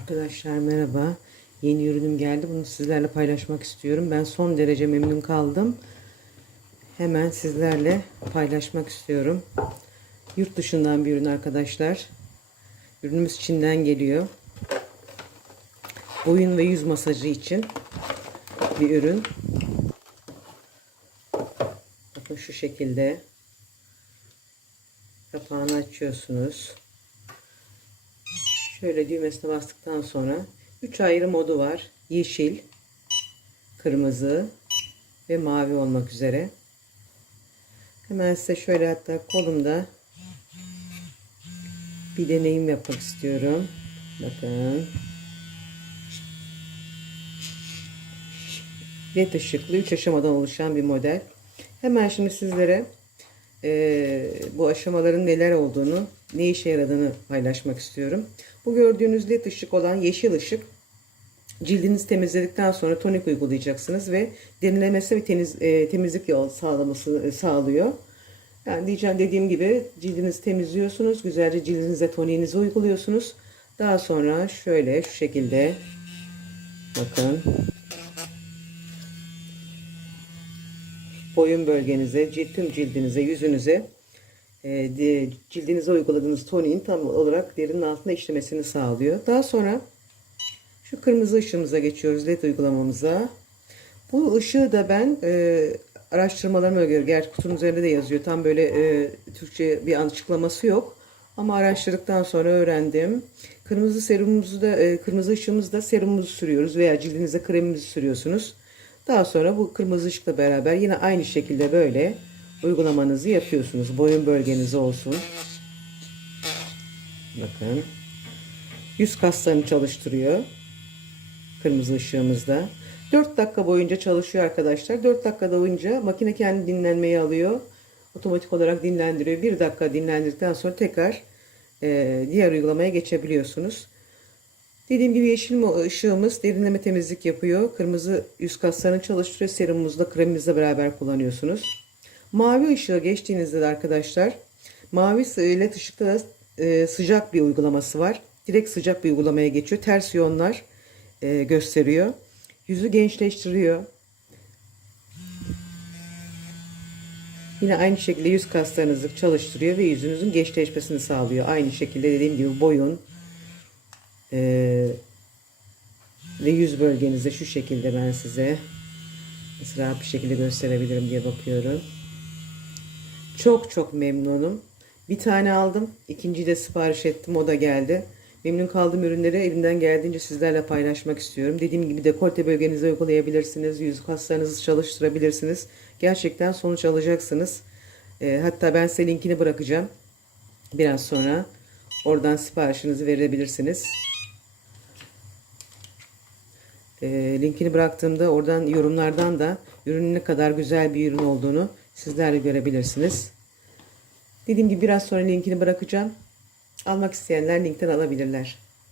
Arkadaşlar merhaba. Yeni ürünüm geldi. Bunu sizlerle paylaşmak istiyorum. Ben son derece memnun kaldım. Hemen sizlerle paylaşmak istiyorum. Yurt dışından bir ürün arkadaşlar. Ürünümüz Çin'den geliyor. Boyun ve yüz masajı için bir ürün. Bakın şu şekilde. Kapağını açıyorsunuz. Şöyle düğmesine bastıktan sonra 3 ayrı modu var. Yeşil, kırmızı ve mavi olmak üzere. Hemen size şöyle hatta kolumda bir deneyim yapmak istiyorum. Bakın. LED ışıklı 3 aşamadan oluşan bir model. Hemen şimdi sizlere e, bu aşamaların neler olduğunu, ne işe yaradığını paylaşmak istiyorum. Bu gördüğünüz led ışık olan yeşil ışık cildinizi temizledikten sonra tonik uygulayacaksınız ve derinlemesi ve temiz, e, temizlik yol sağlaması e, sağlıyor. Yani diyeceğim dediğim gibi cildinizi temizliyorsunuz. Güzelce cildinize toniğinizi uyguluyorsunuz. Daha sonra şöyle şu şekilde bakın boyun bölgenize, cilt, tüm cildinize, yüzünüze e, cildinize uyguladığınız toniğin tam olarak derinin altında işlemesini sağlıyor. Daha sonra şu kırmızı ışığımıza geçiyoruz led uygulamamıza. Bu ışığı da ben e, araştırmalarıma göre, gerçi kutunun üzerinde de yazıyor. Tam böyle e, Türkçe bir açıklaması yok. Ama araştırdıktan sonra öğrendim. Kırmızı serumumuzu da, e, kırmızı ışığımızı da serumumuzu sürüyoruz veya cildinize kremimizi sürüyorsunuz. Daha sonra bu kırmızı ışıkla beraber yine aynı şekilde böyle uygulamanızı yapıyorsunuz. Boyun bölgeniz olsun. Bakın. Yüz kaslarını çalıştırıyor. Kırmızı ışığımızda. 4 dakika boyunca çalışıyor arkadaşlar. 4 dakika boyunca makine kendi dinlenmeyi alıyor. Otomatik olarak dinlendiriyor. 1 dakika dinlendirdikten sonra tekrar e, diğer uygulamaya geçebiliyorsunuz. Dediğim gibi yeşil ışığımız derinleme temizlik yapıyor. Kırmızı yüz kaslarını çalıştırıyor. Serumumuzla kremimizle beraber kullanıyorsunuz. Mavi ışığı geçtiğinizde de arkadaşlar mavi led ışıkta da e, sıcak bir uygulaması var. Direkt sıcak bir uygulamaya geçiyor. Ters yönler e, gösteriyor. Yüzü gençleştiriyor. Yine aynı şekilde yüz kaslarınızı çalıştırıyor ve yüzünüzün gençleşmesini sağlıyor. Aynı şekilde dediğim gibi boyun, ee, ve yüz bölgenizde şu şekilde ben size mesela bir şekilde gösterebilirim diye bakıyorum. Çok çok memnunum. Bir tane aldım. ikinciyi de sipariş ettim. O da geldi. Memnun kaldığım ürünleri elimden geldiğince sizlerle paylaşmak istiyorum. Dediğim gibi dekolte bölgenize uygulayabilirsiniz. Yüz kaslarınızı çalıştırabilirsiniz. Gerçekten sonuç alacaksınız. Ee, hatta ben size linkini bırakacağım. Biraz sonra oradan siparişinizi verebilirsiniz. E, linkini bıraktığımda oradan yorumlardan da ürünün ne kadar güzel bir ürün olduğunu sizler de görebilirsiniz. Dediğim gibi biraz sonra linkini bırakacağım. Almak isteyenler linkten alabilirler.